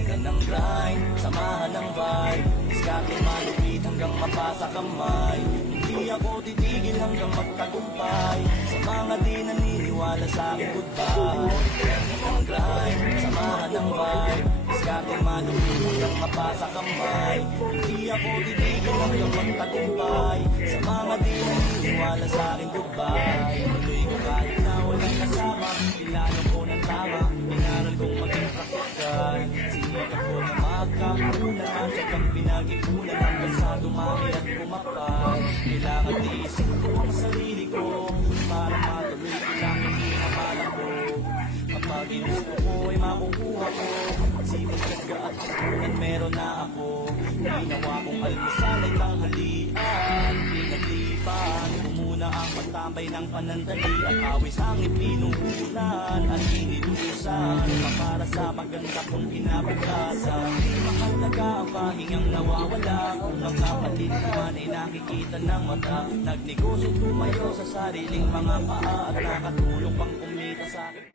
Pahinga ng grind, samahan ng vibe, diskarte malupit hanggang mapasa kamay. Hindi ako titigil hanggang magtagumpay, sa mga di naniniwala sa akin goodbye. Pahinga ng grind, samahan ng vibe, diskarte malupit hanggang mapasa kamay. Hindi ako titigil hanggang magtagumpay, sa mga di naniniwala sa akin goodbye. Tuloy ko kahit na walang kasama, pinanong ko ng tama, inaral kong maging praktikal. Sinikap ko na magkakulan, tsakang pinag-ipunan hanggang sa dumami at kumapal. Kailangan tiisin ko ang sarili ko, para matuloy ko lang hindi napalang ko. Kapag gusto ko ay makukuha ko, sipag tsaga at kukunan meron na ako. Ginawa kong almusal ay tanghalian, pinaglipan ko muna ang pagtambay ng panandali at awis ang ipinuhulan at inilusan para sa maganda kong kinabukasan. Di mahalaga ang pahingang nawawala kung ang kapalit naman ay nakikita ng mata. Nagnegosyo tumayo sa sariling mga paa at nakatulong pang kumita sa akin.